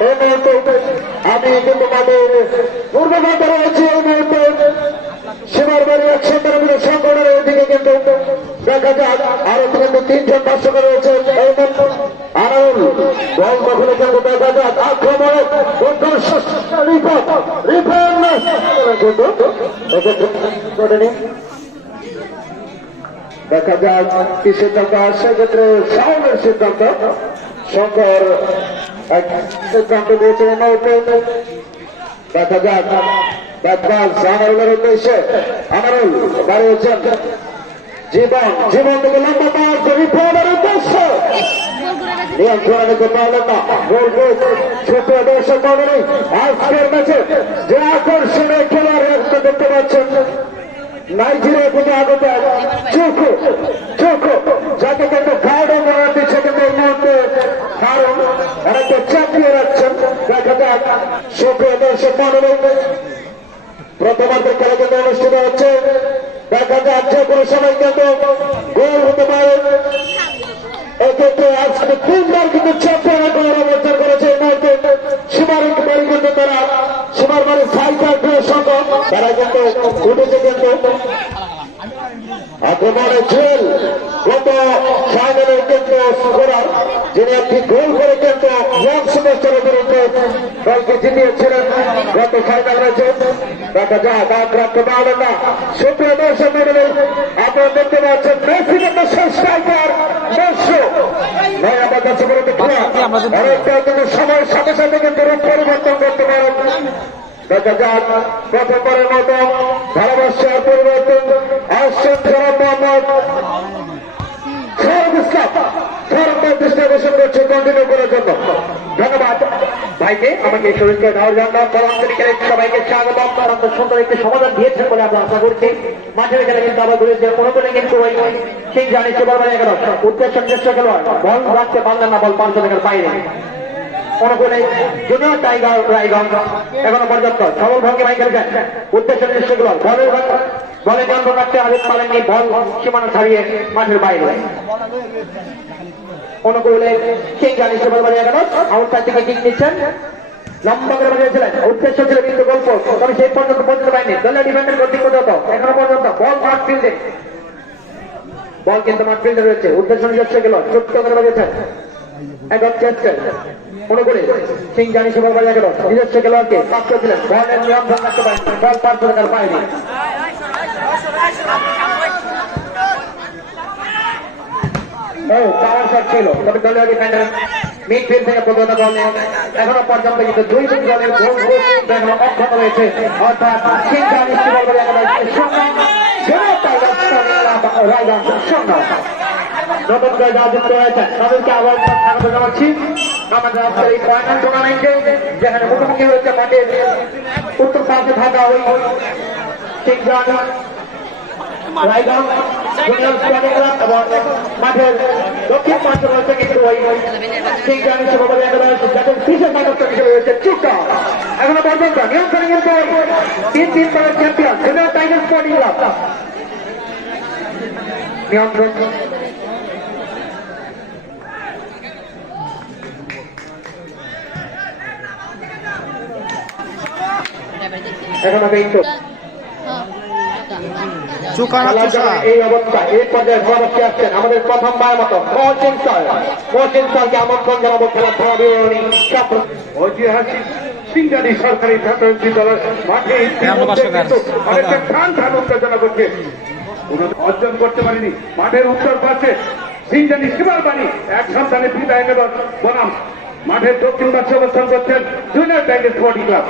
আমি কিন্তু মাঠের পূর্ববর্তী রয়েছি সীমার বাড়ি একশো সংগঠনের ওইদিকে কিন্তু দেখা যাক আরও কিন্তু তিনজন দর্শক রয়েছে। দেখা যাক আক্রমণে সিদ্ধান্ত? সাউনের সিদ্ধান্ত। শঙ্কর এই মুহূর্তে দেখা যাক ব্যাটবাস আমারুলের উদ্দেশ্যে আমারুল দাঁড়িয়েছেন জীবন জীবন থেকে লম্বা পাস রিপোর্টের উদ্দেশ্যে নিয়ন্ত্রণ নিতে পারলেন না পাচ্ছেন নাইজেরিয়া থেকে আগত চোখো চোখো যাকে কিন্তু দিচ্ছে কিন্তু এই মুহূর্তে কারণ অনেকটা চাপিয়ে রাখছেন। দেখা যাক, সুপ্রিয় দর্শক মন্ডলী প্রথমার্ধের খেলা কিন্তু অনুষ্ঠিত হচ্ছে। দেখা যাক যে কোনো সময় কিন্তু গোল হতে পারে গত ফাইনালে কিন্তু স্কোরার যিনি একটি গোল করে কিন্তু সুপারস্টারের বিরুদ্ধে দলকে জিতিয়েছিলেন গত ফাইনাল ম্যাচে দেখা যাক আক্রান্ত পারলেন না। সুপ্রিয় দর্শক মন্ডলী, আপনারা দেখতে পাচ্ছেন মেসি কিন্তু স্ট্রাইকার মেসি। নয় আমার কাছে বলতে অনেকটা কিন্তু সময়ের সাথে সাথে কিন্তু রূপ পরিবর্তন করতে পারেন। দেখা যাক, প্রথমবারের মতো ভালোবাসার পরিবর্তন আসছেন জনাব মোহাম্মদ শরফ ইসলাম দৃষ্টি আকর্ষণ করছে কন্টিনিউ করার জন্য। ধন্যবাদ। ভাইকে আমাকে শরীরকে নেওয়ার জন্য পরন্তরিকের সবাইকে স্বাগত অত্যন্ত সুন্দর একটি সমাধান দিয়েছেন বলে আমরা আশা করছি। মাঠের খেলা কিন্তু আবার ঘুরেছে অনুকূলে কিন্তু ওই সেই জানি সেবার বাড়ি এগারো উদ্দেশ্য নিজস্ব খেলোয়াড় বল রাখতে পারলেন না, বল পাঁচশো টাকার বাইরে। অনুকূলে জুনিয়র টাইগার রায়গঞ্জ, এখনও পর্যন্ত সবল ভঙ্গি ভাই খেলছেন। উদ্দেশ্য নিজস্ব খেলোয়াড় বলের বলে নিয়ন্ত্রণ রাখতে আদেশ পারেননি বল সীমানা ছাড়িয়ে মাঠের বাইরে। অনুকূলে সেই জানি সেবার বাড়ি এগারো আউটসাইড থেকে কিক নিচ্ছেন। লম্বা করে বানিয়েছিলেন উদ্দেশ্য ছিল কিন্তু গল্প। তবে সেই পর্যন্ত পৌঁছতে পারেনি। দলের ডিফেন্ডার গতি পর্যন্ত এখনও পর্যন্ত বল মাঠ ফিল্ডে বল কিন্তু মাঠ ফিল্ডে রয়েছে। উদ্দেশ্য নিজস্ব গেল। ছোট্ট করে বানিয়েছেন এখন চেষ্টা অনুকূলে সিং জানি সবার বাড়ি এগারো নিজস্ব খেলোয়াড়কে পাস করেছিলেন। বলের নিয়ন্ত্রণ রাখতে পারেন। বল পাঁচশো টাকার বাইরে ও পাওয়ার শট ছিল তবে দলীয় ডিফেন্ডার মিডফিল্ড থেকে পর্যন্ত বলে এখনও পর্যন্ত কিন্তু দুই দুই দলের গোল এখনও অক্ষত রয়েছে। অর্থাৎ চিন্তা নিশ্চিত বলবে নতুন করে যা যুক্ত উত্তর পাশে থাকা ওই ক্লাব এবং মাঠের দক্ষিণ পাশে রয়েছে কিন্তু ওই সিংজানি সভাপতি যাদের বিশেষ সদস্য হিসেবে রয়েছে চুক্কা এখনও পর্যন্ত নিয়ন্ত্রণে কিন্তু তিন তিন দলের champion junior tiger sporting club নিয়ন্ত্রণ এখনও কিন্তু চুকানা চুষা এই অবস্থা এই পর্যায়ে সভাপতি আসছেন আমাদের প্রথম বারের মতো মহসিন স্যার। মহসিন স্যারকে আমন্ত্রণ জানাব খেলা বিবরণী ঐতিহাসিক সিঙ্গারি সরকারি ছাত্র বিদ্যালয় মাঠে অনেকটা টান টান উত্তেজনা করছে। অর্জন করতে পারেনি। মাঠের উত্তর পাশে সিঙ্গারি সীমার বাণী। এক সন্তানের পিতা একাদশ বনাম। মাঠের দক্ষিণ পাশে অবস্থান করছেন জুনিয়র ব্যাংকের স্পোর্টিং ক্লাব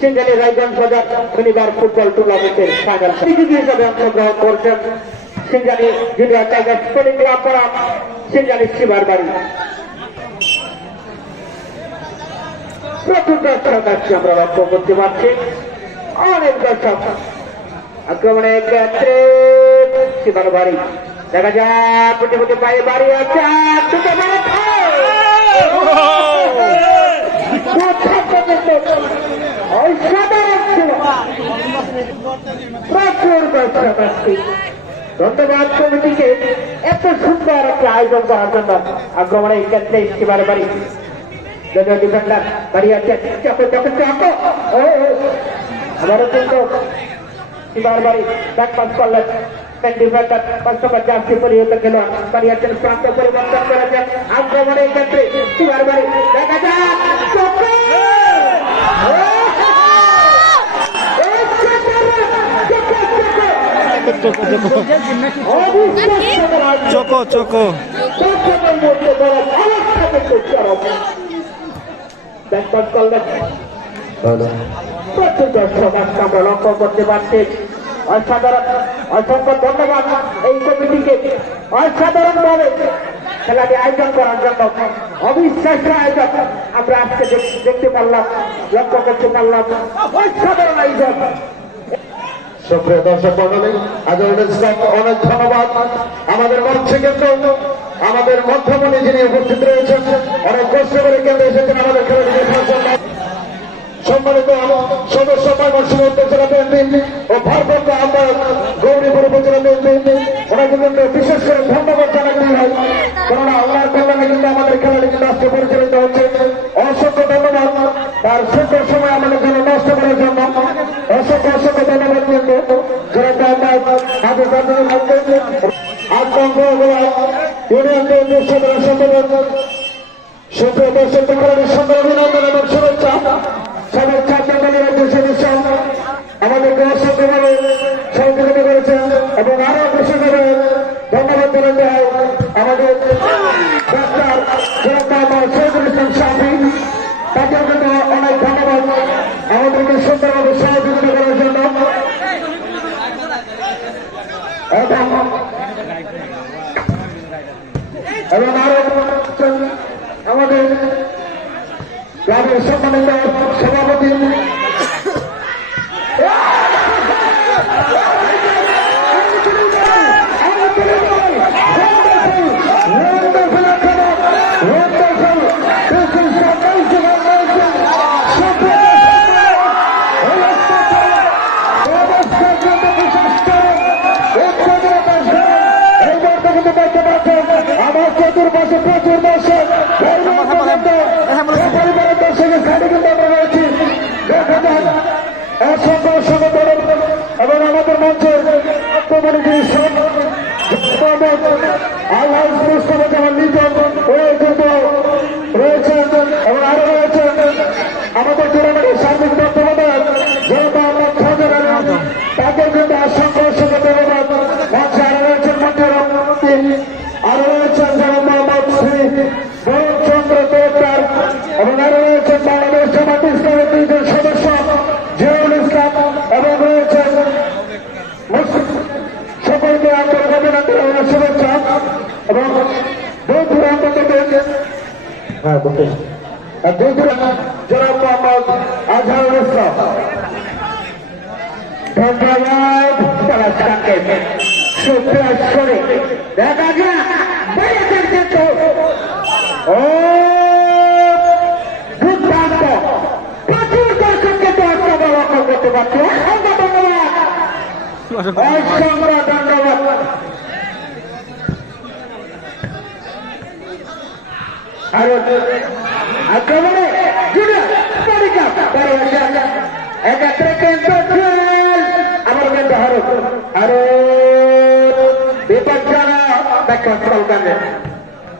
সিঙ্গালি রায়গঞ্জ বাজার শনিবার ফুটবল টুর্নামেন্টের ফাইনাল প্রতিযোগী হিসাবে অংশগ্রহণ করছেন সিঙ্গালি জুনিয়র টাইগার স্পোর্টিং ক্লাব করা সিঙ্গালি সীমার বাড়ি প্রচুর দর্শক আসছে আমরা লক্ষ্য করতে পারছি। অনেক দর্শক আক্রমণের ক্ষেত্রে সীমার বাড়ি দেখা যাক ফুটে ফুটে পায়ে বাড়ি আছে। দুটো বড় ধন্যবাদ কমিটিকে এত সুন্দর একটা আয়োজন করার জন্য আক্রমণে ক্ষেত্রে এবারে বাড়ি যদিও ডিফেন্ডার দাঁড়িয়ে আছে চকো চকো চকো ও ও, আবারও কিন্তু এবার বাড়ি ব্যাক পাস করলেন। ব্যাক ডিফেন্ডার কষ্টকর জার্সি পরিহিত খেলোয়াড় দাঁড়িয়ে আছেন। প্রান্ত পরিবর্তন করেছেন। আক্রমণে এই ক্ষেত্রে বাড়ি চকো ও, ও, চকো, চকো, চকো। অবিশ্বাস্যকর আয়োজন। চোখো চোখো দর্শকের মধ্যে বলার অবস্থা কিন্তু চরম। ব্যাকপাস করলেন প্রচুর করার জন্য অবিশ্বাস্য আয়োজন আমরা আজকে দেখতে পারলাম লক্ষ্য করতে পারলাম অসাধারণ আয়োজন। সুপ্রিয় দর্শক মন্ডলী আজহারুল অনেক ধন্যবাদ। আমাদের মঞ্চে কিন্তু আমাদের মধ্যমণি যিনি উপস্থিত রয়েছেন, অনেক কষ্ট করে কেন্দ্রে এসেছেন, আমাদের জন্য। সম্মানিত সদস্য বিশেষ করে ধন্যবাদ কিন্তু আমাদের খেলাটি কিন্তু আজকে পরিচালিত হচ্ছে। হাতে তাদের মধ্যে আক্রান্ত ইউনিয়ন বিএনপির সাধারণ সম্পাদক দুর্দান্ত প্রচুর দর্শককে তো একটা লক্ষ্য করতে পারছে অসংখ্য ধন্যবাদ অসংখ্য ধন্যবাদ আরও আক্রমণে জুনিয়র তালিকা আসে একাত্রে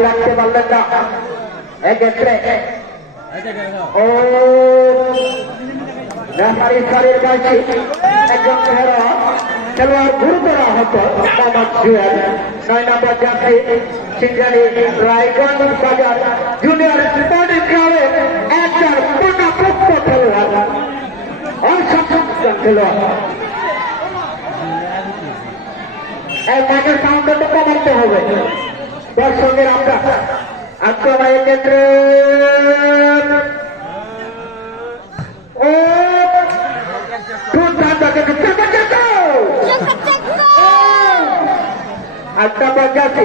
রাখতে পারলেন না এক্ষেত্রে ও শরীর বাসী একজন খেলোয়াড় গুরুতর আহত নয় নম্বর যাত্রী রায়গঞ্জ বাজার জুনিয়র খেলোয়াড় এই মাঠের সাউন্ডটা কমাতে হবে। দর্শকের আমরা। আক্রমণের ক্ষেত্রে ও দুর্দান্ত কিন্তু চেপে আটটা পঞ্চাশি।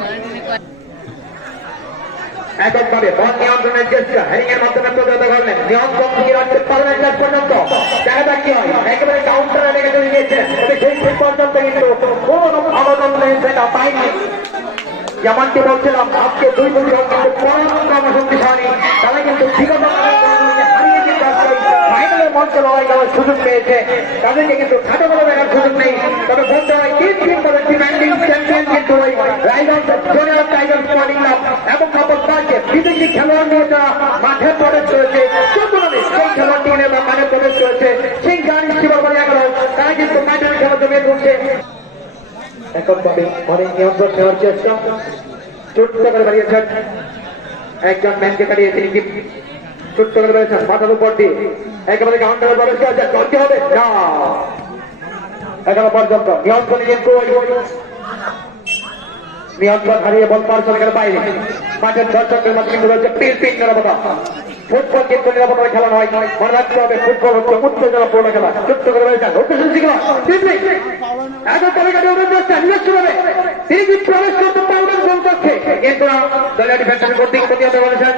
এককভাবে বল নিয়ন্ত্রণের চেষ্টা হেরিং এর মাধ্যমে প্রতিহত করলেন। নিয়ন্ত্রণ থেকে রাখতে পারলেন শেষ পর্যন্ত? দেখা কি হয়, একেবারে কাউন্টারে লেগে চলে গিয়েছেন। সেই শেষ পর্যন্ত কিন্তু কোন অবদান নেই, সেটা পাইনি। যেমনটি বলছিলাম, আজকে দুই দুই দল কিন্তু পরম শক্তিশালী। তারা কিন্তু বিগত সুযোগ পেয়েছে। তাদেরকে কিন্তু খাটো বলে দেখার সুযোগ নেই। তবে বলতে হয় তিন তিন করে ডিমান্ডিং চ্যাম্পিয়ন কিন্তু ওই riders junior tiger sporting club এবং নবস্থানকে বিদেশি খেলোয়াড় নিয়ে মাঠে প্রবেশ করেছে সেই খেলোয়াড়টি তারা মাঠে প্রবেশ করেছে সেই গাড়ি শিবার বলে এগারো তারা কিন্তু মাঠের খেলা জমিয়ে তুলছে এখন তবে অনেক নিয়ন্ত্রণ নেওয়ার চেষ্টা ছোট্ট করে বাড়িয়েছেন। একজন ম্যানকে দাঁড়িয়ে তিনি কি ছোট্ট করে বেড়েছেন মাথার উপর দিয়ে। একেবারে কাউন্টারে প্রবেশ করেছেন করতে হবে? না। এখনও পর্যন্ত। নিয়ন্ত্রণে কিন্তু নিয়ন্ত্রণ হারিয়ে বল পার চলে গেল বাইরে। মাঠের দর্শকের কিন্তু রয়েছে পিল পিল নিরাপত্তা ফুটবল কিন্তু নিরাপত্তা খেলা নয়। মনে রাখতে হবে, ফুটবল হচ্ছে উত্তেজনাপূর্ণ খেলা। ছোট্ট করে নিজস্ব ভাবে। তিনি কি প্রবেশ করতে পারবেন দলীয় কর্তৃক প্রতিহত করেছেন।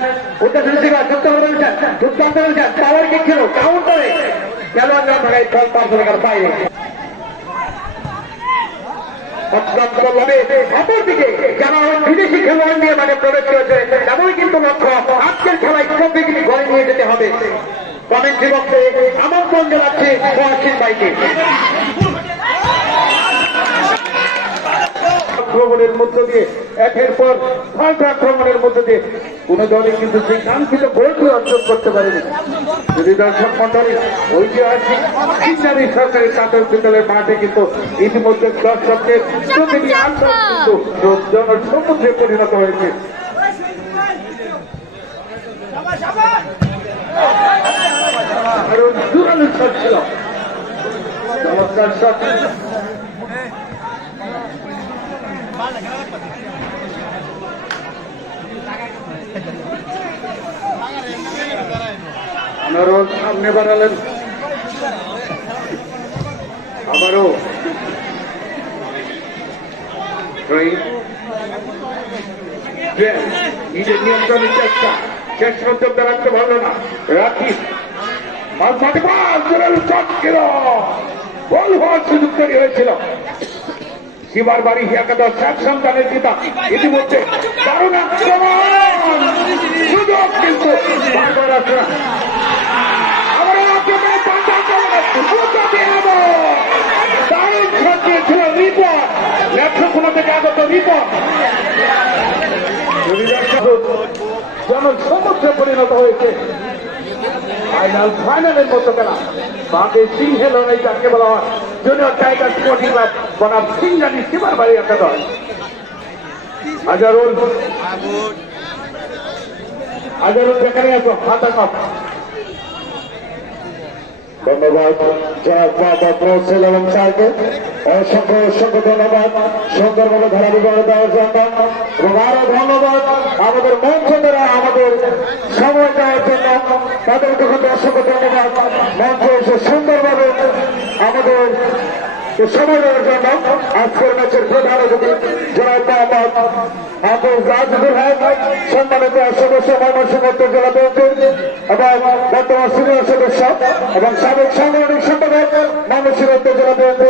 উদ্দেশ্য যুক্ত করে কিক ছিল কাউন্টারে চলে অপরদিকে যারা বিদেশি খেলোয়াড় নিয়ে মানে প্রবেশ করেছে তেমনই কিন্তু লক্ষ্য আজকের খেলায় ট্রফি ঘরে নিয়ে যেতে হবে। কমেন্ট্রি বক্সে আমন্ত্রণ জানাচ্ছি মহাসিন ভাইকে। আক্রমণের মধ্য দিয়ে, একের পর আক্রমণের মধ্য দিয়ে কোন দলে কিন্তু সেই কাঙ্ক্ষিত গোলটি অর্জন করতে পারেনি। যদি দর্শক মন্ডলী ঐতিহাসিক ইত্যাদি সরকারি প্রাথমিক বিদ্যালয়ের মাঠে কিন্তু ইতিমধ্যে দর্শকদের প্রতিটি আন্দোলন কিন্তু জনসমুদ্রে পরিণত হয়েছে। কারণ জোরালো শট ছিল। চমৎকার শট। আনারও সামনে বাড়ালেন আবারও। নিজের নিয়ন্ত্রণের চেষ্টা। শেষ পর্যন্ত রাখতে পারল না। রাখি। বল হওয়ার সুযোগ তৈরি হয়েছিল। বাড়ি একাদশ সাত সন্তানের পিতা। ইতিমধ্যে দারুণ আক্রমণ। দিয়ে আবার। দারুণ শট দিয়েছিল রিপন নেত্রকোনা থেকে আগত রিপন জনসমুদ্রে পরিণত হয়েছে ফাইনাল ফাইনালের মতো খেলা বাকি সিংহে লড়াই যাকে বলা হয় জুনিয়র টাইগার স্পোর্টিং ক্লাব বনাম সিংহানি সীমার বাড়ি একটা দল হাজারুল হাজারুল যেখানে আছো হাতা কাপ ধন্যবাদ। জয় বাবা প্রসেল এবং স্যারকে অসংখ্য অসংখ্য ধন্যবাদ। সুন্দরভাবে বিবরণ দেওয়ার জন্য এবং আরও ধন্যবাদ আমাদের মঞ্চ দ্বারা আমাদের সময় দেওয়ার জন্য। তাদেরকে অসংখ্য ধন্যবাদ। মঞ্চ এসে সুন্দরভাবে আমাদের সময় দেওয়ার জন্য আজকের ম্যাচের প্রধান অতিথি জনাব মোহাম্মদ হাফিজ রাজুল হক, সম্মানিত সদস্য, ময়মনসিংহ জেলা বিএনপি এবং বর্তমান সিনিয়র সদস্য এবং সাবেক সাংগঠনিক সম্পাদক ময়মনসিংহ জেলা বিএনপি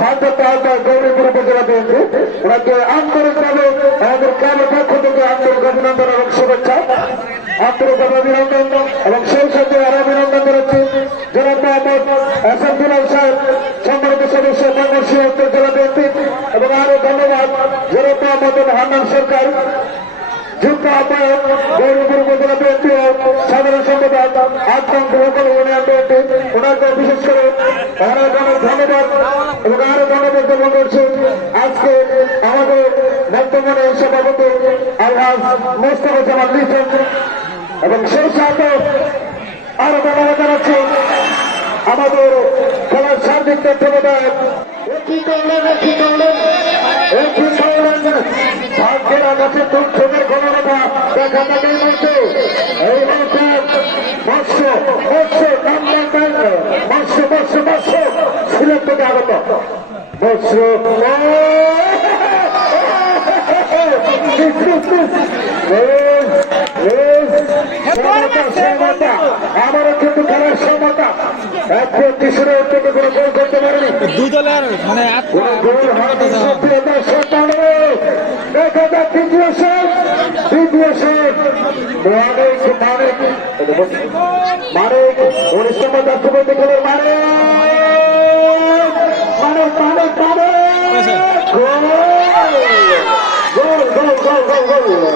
ভারপ্রাপ্ত আহ্বায়ক গৌরীপুর উপজেলা বিএনপি ওনাকে আন্তরিকভাবে আমাদের ক্লাবের পক্ষ থেকে আন্তরিক অভিনন্দন এবং শুভেচ্ছা, আন্তরিক অভিনন্দন এবং সেই সাথে আরও অভিনন্দন জানাচ্ছি জনাব মোহাম্মদ এস এম দুলাল সাহেব সম্মানিত সদস্য ময়মনসিংহ করছি উত্তর জেলা বিএনপি এবং আরও ধন্যবাদ জনতা মদন হান্নান সরকার যুক্ত আহ্বায়ক গৌরীপুর উপজেলা বিএনপি সাধারণ সম্পাদক আতঙ্ক লোকাল ইউনিয়ন বিএনপি ওনাকে বিশেষ করে অনেক অনেক ধন্যবাদ এবং আরও ধন্যবাদ জ্ঞাপন করছি। আজকে আমাদের বর্তমানে সভাপতি আলহাজ মোস্তফা জামান লিখেন এবং সেই সাথে আরও ধন্যবাদ জানাচ্ছি আমাদের খেলার সার্বিক তত্ত্বাবধায়ক কি করলেন কি করলেন কি করলেন ভাগ্যের আকাশে দুঃখের গণনা দেখা মৎস্য মৎস্য মৎস্য মৎস্য মৎস্য সিলেট থেকে মৎস্য আমারও কিন্তু খেলার সমতা এক কিশোরের থেকে কোনো গোল দুই দলের মানে তৃতীয় শট তৃতীয় শট মানিক মানিক মানিক উনিশ গোল গোল গোল গোল গোল গোল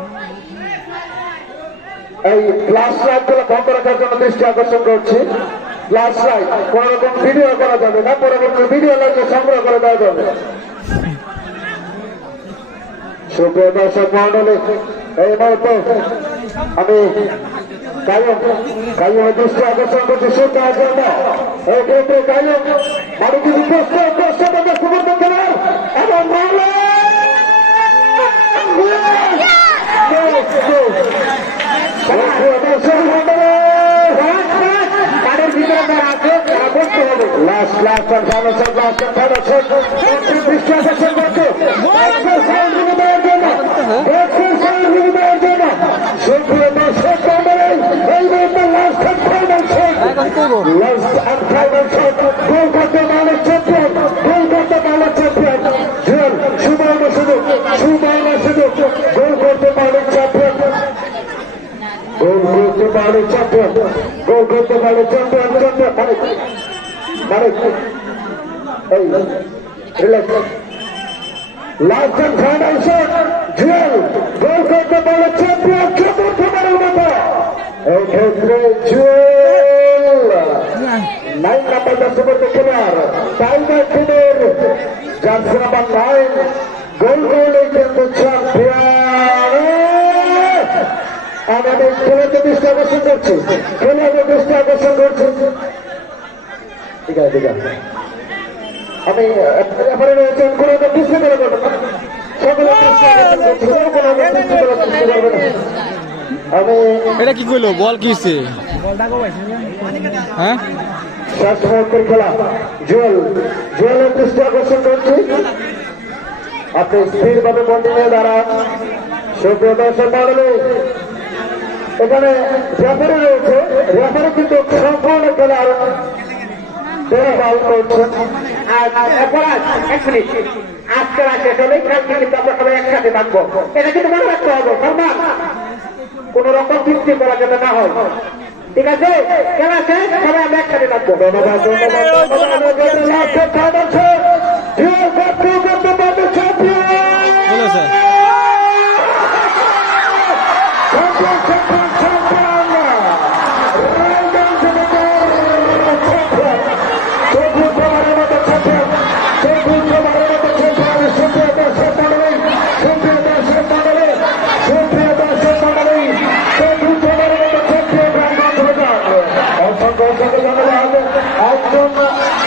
এই গ্লাস লাইটগুলো বন্ধ রাখার জন্য দৃষ্টি আকর্ষণ করছি। গ্লাস লাইট কোন রকম ভিডিও করা যাবে না পরবর্তী ভিডিও লাইটে সংগ্রহ করে দেওয়া যাবে। সুপ্রিয় দর্শক মন্ডলী এই মুহূর্তে আমি কায়ম কায়মের দৃষ্টি আকর্ষণ করছি সুতার জন্য এই ক্ষেত্রে কায়ম মানে প্রশ্ন প্রশ্ন সুবর্ণ খেলার এবং লাস্ট লাস্ট আর ফাইনাল শট দৃষ্টি আকর্ষণ করছে সাউন্ড বিনিময়ের জন্য সাউন্ড বিনিময়ের জন্য সুপ্রিয় দর্শক মন্ডলী এই মুহূর্তে লাস্ট আর ফাইনাল শট লাস্ট আর ফাইনাল শট গোল করতে মালিক চ্যাম্পিয়ন গোল করতে মালিক চ্যাম্পিয়ন জুয়েল সুবর্ণ সুযোগ সুবর্ণ সুযোগ গোল করতে মালিক চ্যাম্পিয়ন গোল মালিক চ্যাম্পিয়ন গোল করতে মালিক চ্যাম্পিয়ন চ্যাম্পিয়ন মালিক মালিক এই relax last and final shot Jewel goal করতে পারলে চ্যাম্পিয়ন চতুর্থ বারের মতো এই ক্ষেত্রে জুয়েল নাইন নাম্বার দর্শকের খেলোয়াড় টাইগার টিমের জার্সি নাম্বার নাইন গোল গোলে কিন্তু চ্যাম্পিয়ন আমাদের আকর্ষণ করছে দৃষ্টি আকর্ষণ করছে ঠিক আছে ঠিক আছে আমি এবারে রয়েছেন কোনো কোনো এটা কি কইলো বল কি হ্যাঁ শেষ খেলা জুয়েল জুয়েলের দৃষ্টি আকর্ষণ দ্বারা এখানে রেফারি রয়েছে। রেফারি কিন্তু সম্পূর্ণ করছেন। আর অপরাধ এক মিনিট। আজকে শেষ হলেই কালকে কিন্তু আমরা সবাই একসাথে থাকব। এটা কিন্তু মনে রাখতে হবে সম্মান কোন রকম চুক্তি করা যাতে না হয়। ঠিক আছে? কেন আছে সবাই আমরা একসাথে থাকব। ধন্যবাদ ধন্যবাদ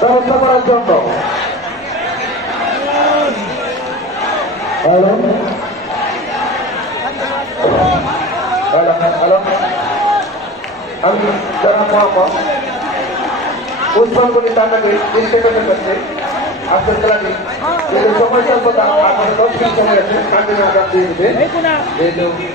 ব্যবস্থা করার জন্য হ্যালো হ্যালো হ্যালো আমি যারা মোহাম্মদ করে টাকাকে করতে করছে আজকের খেলাটি যেহেতু সময় স্বল্পতা আপনার দশ মিনিট সময় আছে দিন দিয়ে দিবে।